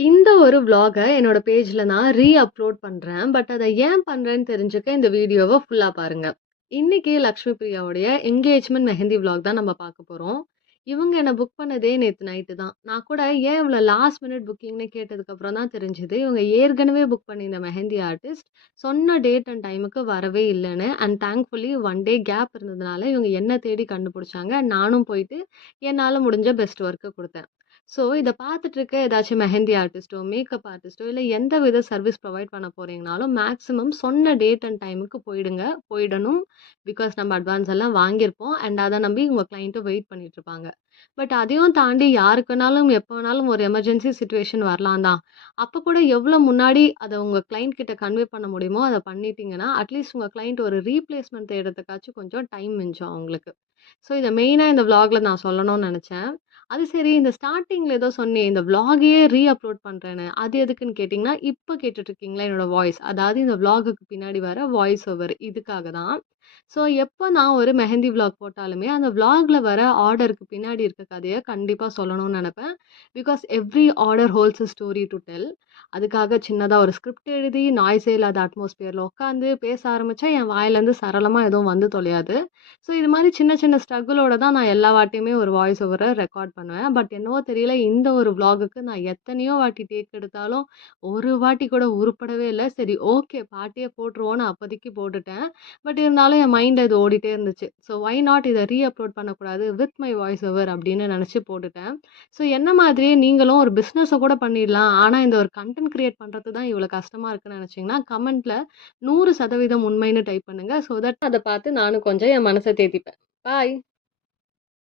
இந்த ஒரு விளாக என்னோட பேஜ்ல நான் அப்லோட் பண்றேன். பட் அத ஏன் பண்றேன்னு தெரிஞ்சுக்க இந்த வீடியோவ ஃபுல்லா பாருங்க. இன்னைக்கு லக்ஷ்மி பிரியாவுடைய என்கேஜ்மென்ட் மெஹந்தி விளாக் தான் நம்ம பார்க்க போறோம். இவங்க என்ன புக் பண்ணதே நேத்து நைட்டு தான். நான் கூட ஏன் இவ்வளோ லாஸ்ட் மினிட் புக்கிங்ன்னு கேட்டதுக்கு அப்புறம் தான் தெரிஞ்சது. இவங்க ஏற்கனவே புக் பண்ணியிருந்த மெஹந்தி ஆர்டிஸ்ட் சொன்ன டேட் அண்ட் டைமுக்கு வரவே இல்லன்னு. அண்ட் தேங்க்ஃபுல்லி 1 டே கேப் இருந்ததுனால இவங்க என்ன தேடி கண்டுபிடிச்சாங்க. நானும் போயிட்டு என்னால முடிஞ்ச பெஸ்ட் ஒர்க்க குடுத்தேன். ஸோ இத பார்த்துட்டு இருக்க ஏதாச்சும் மெஹந்தி ஆர்டிஸ்ட்டோ, மேக்கப் ஆர்டிஸ்ட்டோ இல்ல எந்த வித சர்வீஸ் ப்ரொவைட் பண்ண போறீங்கனாலும், மேக்ஸிமம் சொன்ன டேட் அண்ட் டைமுக்கு போயிடுங்க. போயிடணும். பிகாஸ் நம்ம அட்வான்ஸ் எல்லாம் வாங்கியிருப்போம். அண்ட் அத நம்பி உங்க கிளையண்ட்டும் வெயிட் பண்ணிட்டு இருப்பாங்க. பட் அதையும் தாண்டி யாருக்கு வேணாலும், எப்ப வேணாலும் ஒரு எமர்ஜென்சி சிச்சுவேஷன் வரலாம் தான். அப்ப கூட எவ்வளோ முன்னாடி அத உங்க கிளையண்ட் கிட்ட கன்வே பண்ண முடியுமோ, அத பண்ணிட்டீங்கன்னா, அட்லீஸ்ட் உங்க கிளையண்ட் ஒரு ரீப்ளேஸ்மென்ட் தேடுறதுக்காச்சும் கொஞ்சம் டைம் மிஞ்சும் அவங்களுக்கு. ஸோ இத மெயினா இந்த விளாக்ல நான் சொல்லணும்னு நெனச்சேன். அது சரி, இந்த ஸ்டார்ட்டிங்ல ஏதோ சொன்னியே, இந்த விளாகையே அப்லோட் பண்றேன்னு. அது எதுக்குன்னு கேட்டீங்கன்னா, இப்ப கேட்டுட்டு இருக்கீங்களா என்னோட வாய்ஸ். அதாவது இந்த விளாகுக்கு பின்னாடி வர வாய்ஸ் ஓவர் இதுக்காக தான். ஸோ எப்போ நான் ஒரு மெஹந்தி விளாக் போட்டாலுமே, அந்த விளாக்ல வர ஆர்டருக்கு பின்னாடி இருக்க கதைய கண்டிப்பா சொல்லணும்னு நெனப்பேன். Because every order holds a story to tell. அதுக்காக சின்னதா ஒரு ஸ்கிரிப்ட் எழுதி, நாய்ஸே இல்லாத அட்மாஸ்பியர்ல உட்காந்து பேச ஆரம்பிச்சா, என் வாயிலேருந்து சரளமா எதுவும் வந்து தொலையாது. ஸோ இது மாரி சின்ன சின்ன ஸ்ட்ரகுளோட தான் நான் எல்லா வாட்டியுமே ஒரு வாய்ஸ் ஓவர ரெக்கார்ட் பண்ணுவேன். பட் என்னவோ தெரியல, இந்த ஒரு விளாகுக்கு நான் எத்தனையோ வாட்டி டேக் எடுத்தாலும், ஒரு வாட்டி கூட உருப்படவே இல்ல. சரி, ஓகே, பாட்டியே போட்டுருவோம்னு அப்போதைக்கு போட்டுட்டேன். பட் இருந்தாலும் என் மைண்ட்ல இது ஓடிட்டே இருந்துச்சு. ஸோ வை நாட் இத அப்லோட் பண்ணக்கூடாது வித் மை வாய்ஸ் ஓவர் அப்படின்னு நெனச்சு போட்டுட்டேன். ஸோ என்ன மாதிரியே நீங்களும் ஒரு பிசினஸ கூட பண்ணிடலாம். ஆனா இந்த ஒரு கன்டென்ட் கிரியேட் பண்றது தான் இவ்வளோ கஷ்டமா இருக்குன்னு நெனச்சீங்கன்னா, கமெண்ட்ல 100% உண்மைன்னு டைப் பண்ணுங்க. ஸோ தட் அத பார்த்து நானும் கொஞ்சம் என் மனச தேத்திப்பேன். பாய்.